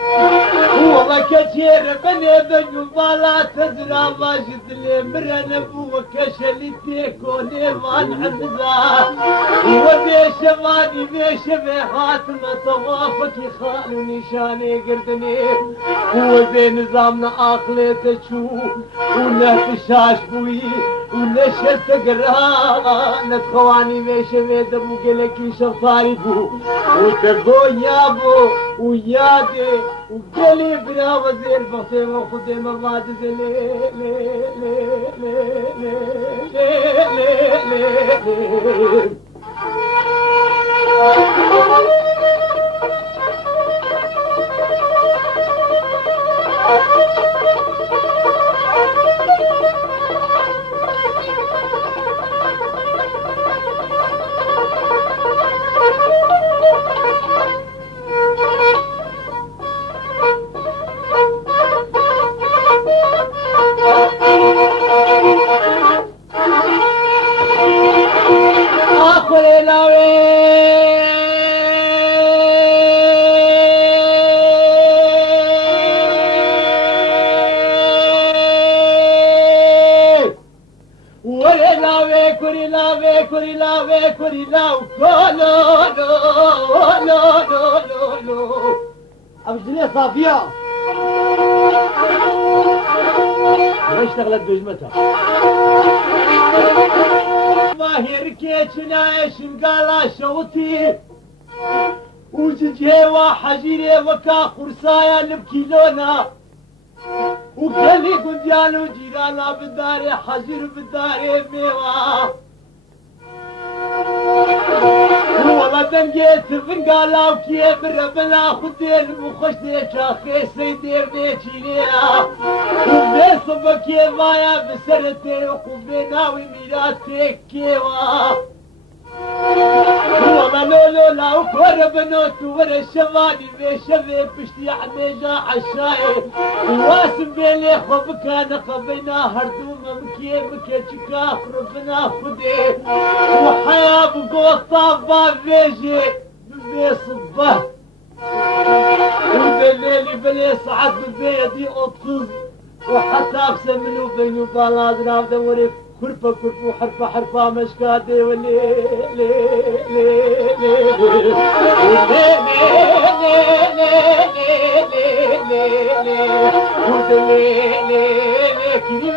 والله كثير بني بني بالا تزرع ماجد لي مرن ابو كشلي تيكوني مان عمزا وبيش ماني بيش بيخاتم طوافك خال ونشاني قردني وبين نظامنا اخلي تشوف ونهتشاش بوي ونشت قرا نتخواني بيش بيد ابو قلكي شفاري بو وتبو يابو ويادي وقلي بلا وزير بخير وخدم الله لي لي لي لي أبجلية صافية ما اشتغلت بجمتها ما هي ركيتنا ايش قال شوتي وججيوا حجيري وكا خرسايا لبكيلونا وقالي قديان وجيرانا بالداري حجير بالداري ميوا والله دنجيت فنقالا وكيف ربنا خدين وخشتي شاخي سيدي بنيتينيا وبيصبك يا مايا بسرتي وقبينا وميراتي كيوا والله لولو لا وكور بنوت ورا الشمالي بشبي بشتي حميجا عشاي واسم بيلي خبك انا خبينا هردوم مكي مكي تشكا ربنا خدي وحياة بقوطة بابيجي بصبه وبالليل بلي صعد ببيدي اطفز وحتى ابسم منو بينو بالادنا دوري كرفة كرفة حرفة حرفة مشكاتي ولي لي لي لي لي